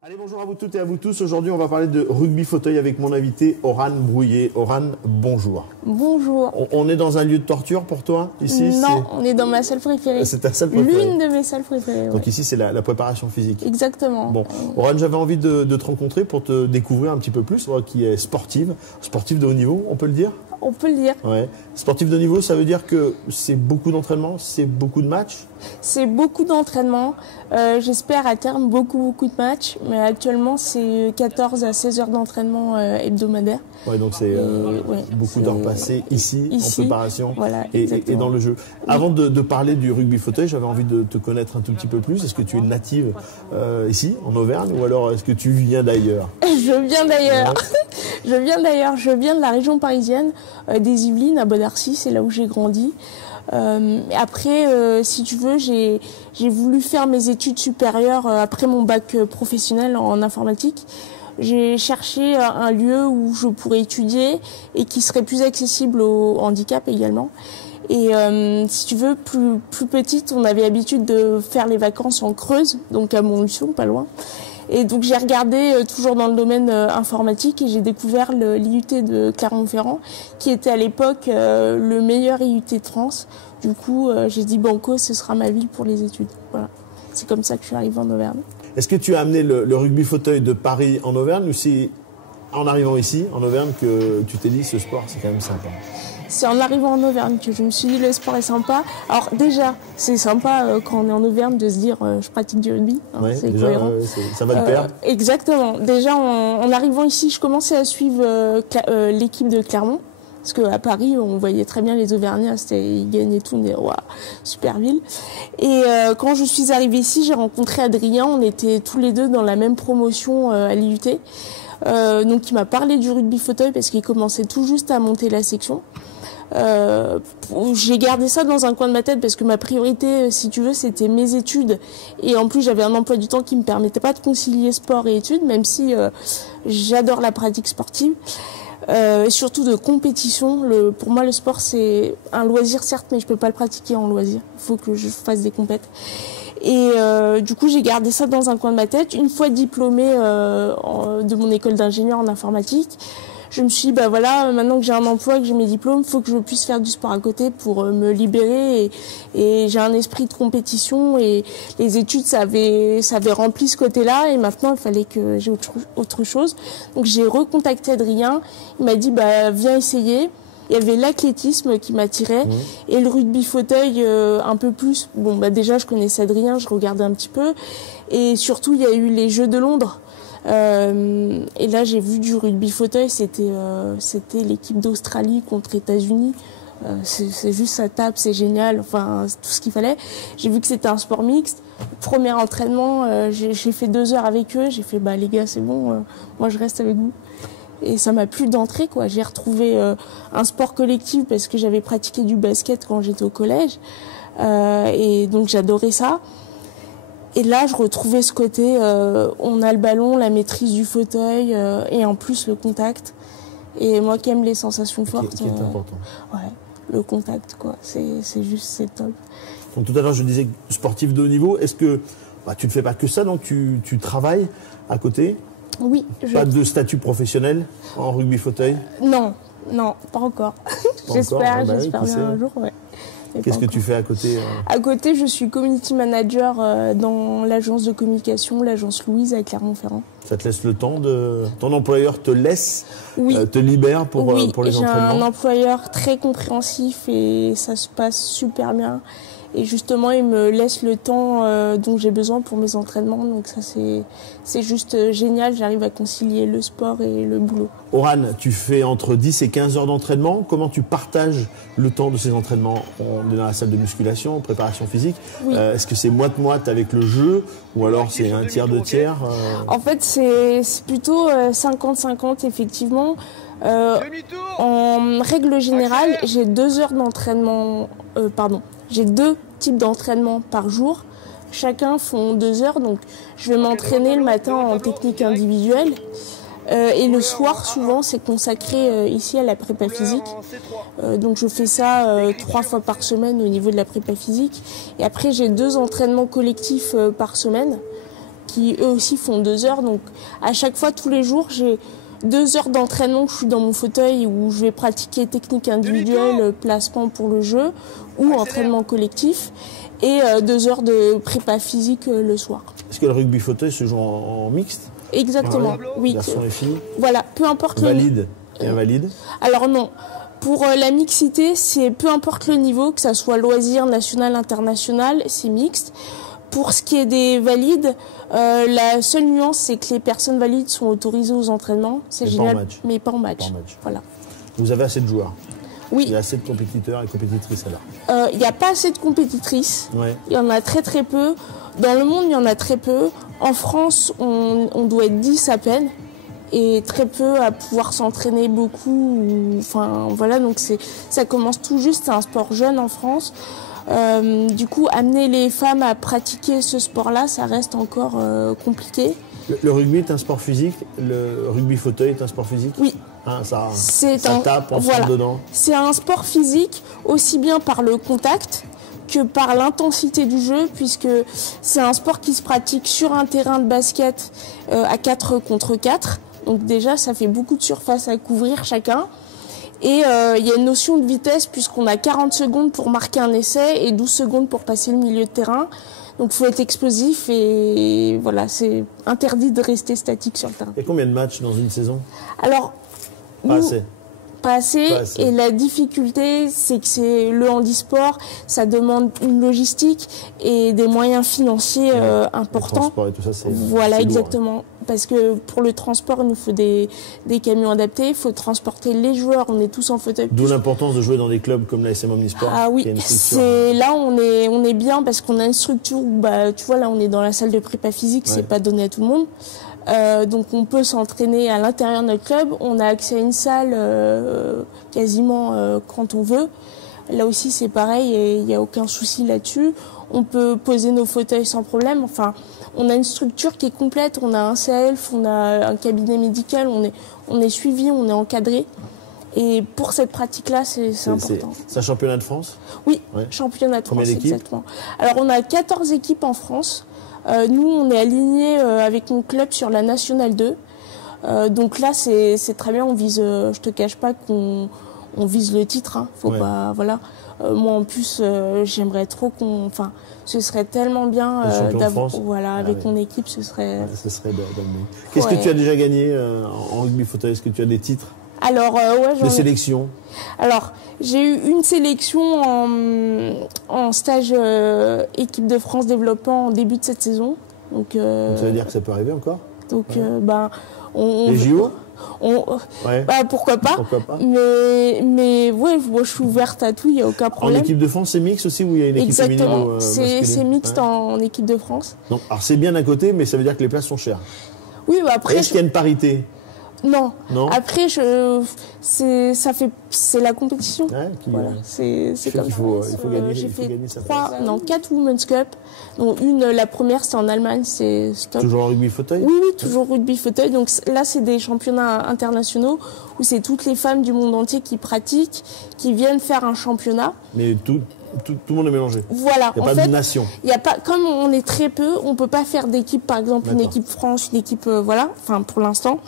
Allez, bonjour à vous toutes et à vous tous. Aujourd'hui, on va parler de rugby fauteuil avec mon invité, Aurane Brouillet. Aurane, bonjour. Bonjour. On est dans un lieu de torture pour toi, ici? Non, on est dans ma salle préférée. C'est ta salle préférée? L'une de mes salles préférées, Donc ici, c'est la préparation physique. Exactement. Bon, Aurane, j'avais envie de te rencontrer pour te découvrir un petit peu plus, toi qui es sportive de haut niveau, on peut le dire? On peut le dire. Ouais. Sportif de haut niveau, ça veut dire que c'est beaucoup d'entraînement, c'est beaucoup de matchs? C'est beaucoup d'entraînement. J'espère à terme beaucoup de matchs. Mais actuellement, c'est 14 à 16 heures d'entraînement hebdomadaire. Ouais, donc c'est beaucoup d'heures passées ici, en préparation, voilà, et dans le jeu. Avant de parler du rugby fauteuil, j'avais envie de te connaître un tout petit peu plus. Est-ce que tu es native ici, en Auvergne, ou alors est-ce que tu viens d'ailleurs? Je viens d'ailleurs. Ouais. Je viens de la région parisienne, des Yvelines, à Bodarcy, c'est là où j'ai grandi. Après, si tu veux, j'ai voulu faire mes études supérieures après mon bac professionnel en informatique. J'ai cherché un lieu où je pourrais étudier et qui serait plus accessible au handicap également. Et si tu veux, plus petite, on avait l'habitude de faire les vacances en Creuse, donc à Montluçon, pas loin. Et donc j'ai regardé toujours dans le domaine informatique et j'ai découvert l'IUT de Clermont-Ferrand, qui était à l'époque le meilleur IUT de France. Du coup, j'ai dit banco, ce sera ma ville pour les études. Voilà. C'est comme ça que je suis arrivée en Auvergne. Est-ce que tu as amené le rugby fauteuil de Paris en Auvergne, ou c'est en arrivant ici, en Auvergne, que tu t'es dit ce sport, c'est quand même sympa? C'est en arrivant en Auvergne que je me suis dit le sport est sympa. Alors déjà, c'est sympa quand on est en Auvergne de se dire je pratique du rugby. Hein, ouais, c'est déjà, cohérent. Ça va de pair. Exactement. Déjà, en arrivant ici, je commençais à suivre l'équipe de Clermont. Parce qu'à Paris, on voyait très bien les Auvergnats, ils gagnaient tout, on disait waouh, super ville. Et quand je suis arrivée ici, j'ai rencontré Adrien, on était tous les deux dans la même promotion à l'IUT. Donc il m'a parlé du rugby fauteuil parce qu'il commençait tout juste à monter la section. J'ai gardé ça dans un coin de ma tête parce que ma priorité, si tu veux, c'était mes études. Et en plus, j'avais un emploi du temps qui me permettait pas de concilier sport et études, même si j'adore la pratique sportive. Et surtout de compétition. Pour moi, le sport, c'est un loisir, certes, mais je peux pas le pratiquer en loisir. Il faut que je fasse des compètes. Et du coup, j'ai gardé ça dans un coin de ma tête. Une fois diplômée de mon école d'ingénieur en informatique, je me suis dit, bah voilà, maintenant que j'ai un emploi, que j'ai mes diplômes, il faut que je puisse faire du sport à côté pour me libérer. Et j'ai un esprit de compétition et les études, ça avait rempli ce côté-là. Et maintenant, il fallait que j'ai autre chose. Donc j'ai recontacté Adrien. Il m'a dit, bah viens essayer. Il y avait l'athlétisme qui m'attirait et le rugby fauteuil un peu plus. Bon, bah déjà, je connaissais Adrien, je regardais un petit peu. Et surtout, il y a eu les Jeux de Londres. Et là, j'ai vu du rugby fauteuil, c'était l'équipe d'Australie contre États-Unis. C'est juste ça tape, c'est génial, enfin tout ce qu'il fallait. J'ai vu que c'était un sport mixte. Premier entraînement, j'ai fait 2 heures avec eux. J'ai fait bah les gars, c'est bon, moi je reste avec vous. Et ça m'a plu d'entrée, quoi. J'ai retrouvé un sport collectif parce que j'avais pratiqué du basket quand j'étais au collège. Et donc j'adorais ça. Et là, je retrouvais ce côté, on a le ballon, la maîtrise du fauteuil et en plus le contact. Et moi qui aime les sensations fortes. Qui est important. Ouais, le contact, quoi. C'est top. Donc tout à l'heure, je disais sportif de haut niveau. Est-ce que tu ne fais pas que ça, donc tu travailles à côté? Oui. Pas de statut professionnel en rugby fauteuil? Non, pas encore. J'espère bien un jour, ouais. Qu'est-ce que tu fais à côté? À côté, je suis community manager dans l'agence de communication, l'agence Louise à Clermont-Ferrand. Ça te laisse le temps ton employeur te laisse, te libère pour les entraînements? J'ai un employeur très compréhensif et ça se passe super bien. Et justement, il me laisse le temps dont j'ai besoin pour mes entraînements. Donc ça, c'est juste génial. J'arrive à concilier le sport et le boulot. Aurane, tu fais entre 10 et 15 heures d'entraînement. Comment tu partages le temps de ces entraînements? On est dans la salle de musculation, préparation physique. Oui. Est-ce que c'est moite-moite avec le jeu ou alors c'est un tiers, 2 tiers En fait, c'est plutôt 50-50, effectivement. En règle générale, j'ai 2 heures d'entraînement... J'ai 2 types d'entraînement par jour. Chacun font 2 heures. Donc, je vais m'entraîner le matin en technique individuelle. Et le soir, souvent, c'est consacré ici à la prépa physique. Donc, je fais ça 3 fois par semaine au niveau de la prépa physique. Et après, j'ai 2 entraînements collectifs par semaine. qui eux aussi font 2 heures. Donc à chaque fois, tous les jours, j'ai 2 heures d'entraînement où je suis dans mon fauteuil, où je vais pratiquer technique individuelle, placement pour le jeu ou entraînement collectif, et 2 heures de prépa physique le soir. Est-ce que le rugby fauteuil se joue en mixte? Exactement, oui. Garçons et filles? Voilà, peu importe valide et invalide? Alors non. Pour la mixité, c'est peu importe le niveau, que ça soit loisir, national, international, c'est mixte. Pour ce qui est des valides, la seule nuance, c'est que les personnes valides sont autorisées aux entraînements. C'est génial, mais pas en match. Voilà. Vous avez assez de joueurs? Oui. Il y a assez de compétiteurs et compétitrices alors? Il n'y a pas assez de compétitrices. Ouais. Il y en a très très peu. Dans le monde, il y en a très peu. En France, on doit être 10 à peine. Et très peu à pouvoir s'entraîner beaucoup. Enfin, voilà, donc ça commence tout juste. C'est un sport jeune en France. Du coup, amener les femmes à pratiquer ce sport-là, ça reste encore compliqué. Le rugby est un sport physique? Le rugby fauteuil est un sport physique? Oui. Hein, ça tape, on voilà. fonce dedans. C'est un sport physique, aussi bien par le contact que par l'intensité du jeu, puisque c'est un sport qui se pratique sur un terrain de basket à 4 contre 4. Donc déjà, ça fait beaucoup de surface à couvrir chacun. Et il y a une notion de vitesse, puisqu'on a 40 secondes pour marquer un essai et 12 secondes pour passer le milieu de terrain. Donc il faut être explosif et voilà, c'est interdit de rester statique sur le terrain. Et combien de matchs dans une saison? Alors, Pas assez. Et la difficulté, c'est que c'est le handisport, ça demande une logistique et des moyens financiers importants. Le transport et tout ça, c'est voilà, c'est exactement. Lourd. Parce que pour le transport, il nous faut des camions adaptés, il faut transporter les joueurs, on est tous en fauteuil. D'où l'importance de jouer dans des clubs comme l'ASM Omnisport. Ah oui, là on est bien parce qu'on a une structure où, tu vois, là on est dans la salle de prépa physique, c'est pas donné à tout le monde. Donc on peut s'entraîner à l'intérieur de notre club. On a accès à une salle quasiment quand on veut. Là aussi c'est pareil et il n'y a aucun souci là-dessus. On peut poser nos fauteuils sans problème. Enfin, on a une structure qui est complète. On a un CELF, on a un cabinet médical, on est suivi, on est encadré. Et pour cette pratique-là, c'est important. C'est un championnat de France? Oui, championnat de France, combien d'équipes? Exactement. Alors on a 14 équipes en France. Nous, on est alignés avec mon club sur la Nationale 2. Donc là, c'est très bien. On vise, je te cache pas qu'on vise le titre. Hein. Faut pas, voilà. Moi, en plus, j'aimerais trop enfin, ce serait tellement bien d'avoir, voilà, avec mon équipe, ce serait. Ce serait dingue. Qu'est-ce que tu as déjà gagné en rugby fauteuil? Est-ce que tu as des titres? Alors, de sélection? Alors, j'ai eu une sélection en stage équipe de France développement en début de cette saison. Donc, ça veut dire que ça peut arriver encore? Donc, les JO? Pourquoi pas. Mais ouais, moi, je suis ouverte à tout, il n'y a aucun problème. En équipe de France, c'est mixte aussi ou il y a une équipe féminine? Exactement, c'est mixte en équipe de France. Donc, alors c'est bien d'un côté, mais ça veut dire que les places sont chères. Oui, après. Est-ce qu'il y a une parité? Non. Après, c'est la compétition. Ouais, voilà, c'est comme il faut gagner. J'ai fait 4 Women's Cup. Donc la première, c'était en Allemagne, c'est top. Toujours en rugby fauteuil? Oui, toujours rugby fauteuil. Donc là, c'est des championnats internationaux où c'est toutes les femmes du monde entier qui pratiquent, qui viennent faire un championnat. Mais tout le monde est mélangé. Voilà. Il n'y a pas de nation. Il y a pas, comme on est très peu, on peut pas faire d'équipe, par exemple, une équipe France, une équipe, enfin, pour l'instant.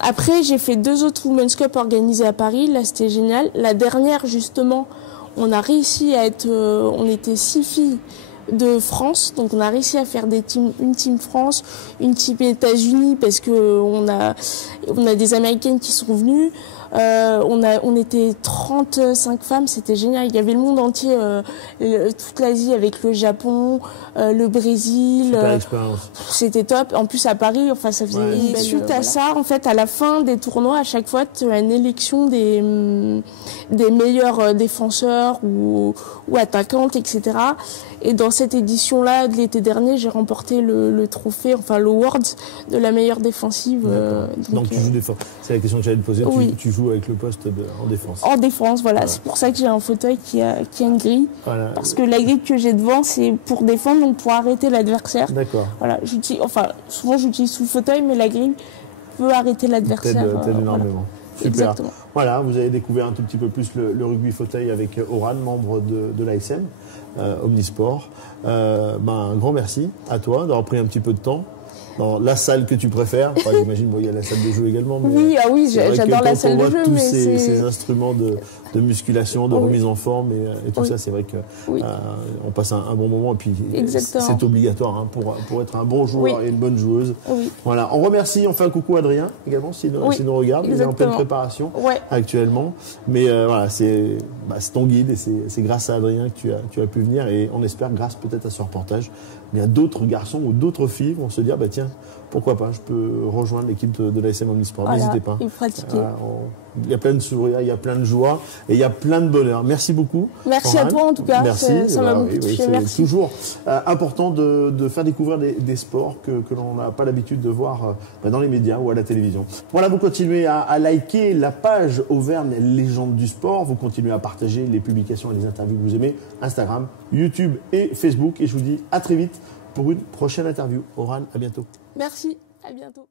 Après, j'ai fait 2 autres Women's Cup organisées à Paris. Là, c'était génial. La dernière, justement, on a réussi à être... on était 6 filles de France. Donc, on a réussi à faire une team France, une team États-Unis, parce que on a des Américaines qui sont venues. On était 35 femmes, c'était génial. Il y avait le monde entier, toute l'Asie avec le Japon, le Brésil. Super expérience. C'était top. En plus à Paris, enfin ça faisait une belle, suite à ça, en fait, à la fin des tournois, à chaque fois, tu as une élection des meilleurs défenseurs ou attaquantes, etc. Et dans cette édition-là de l'été dernier, j'ai remporté le trophée, enfin l'award de la meilleure défensive. Donc tu joues défense. C'est la question que j'allais te poser. Oui. Tu joues avec le poste en défense. En défense, voilà. C'est pour ça que j'ai un fauteuil qui a une grille. Voilà. Parce que la grille que j'ai devant, c'est pour défendre, donc pour arrêter l'adversaire. D'accord. Voilà. Souvent j'utilise sous le fauteuil, mais la grille peut arrêter l'adversaire. T'aide énormément. Super. Exactement. Voilà, vous avez découvert un tout petit peu plus le rugby fauteuil avec Oran, membre de l'ASM Omnisport. Un grand merci à toi d'avoir pris un petit peu de temps dans la salle que tu préfères. Enfin, j'imagine, il y a la salle de jeu également. Mais oui, j'adore la salle de jeu. Tous ces instruments de musculation, de remise en forme et tout ça, c'est vrai que on passe un bon moment et puis c'est obligatoire pour être un bon joueur et une bonne joueuse. Voilà, on remercie, on fait un coucou à Adrien également s'il nous regarde. Il est en pleine préparation actuellement. Mais voilà, c'est ton guide et c'est grâce à Adrien que tu as pu venir et on espère, grâce peut-être à ce reportage, il y a d'autres garçons ou d'autres filles vont se dire tiens, pourquoi pas, je peux rejoindre l'équipe de l'ASM Omnisport. N'hésitez pas. Il y a plein de sourires, il y a plein de joie et il y a plein de bonheur. Merci beaucoup. Merci à toi en tout cas. Merci. Ça m'a beaucoup touché. C'est toujours important de faire découvrir des sports que l'on n'a pas l'habitude de voir dans les médias ou à la télévision. Voilà, vous continuez à liker la page Auvergne Légende du Sport. Vous continuez à partager les publications et les interviews que vous aimez. Instagram, YouTube et Facebook. Et je vous dis à très vite pour une prochaine interview. Oran, à bientôt. Merci, à bientôt.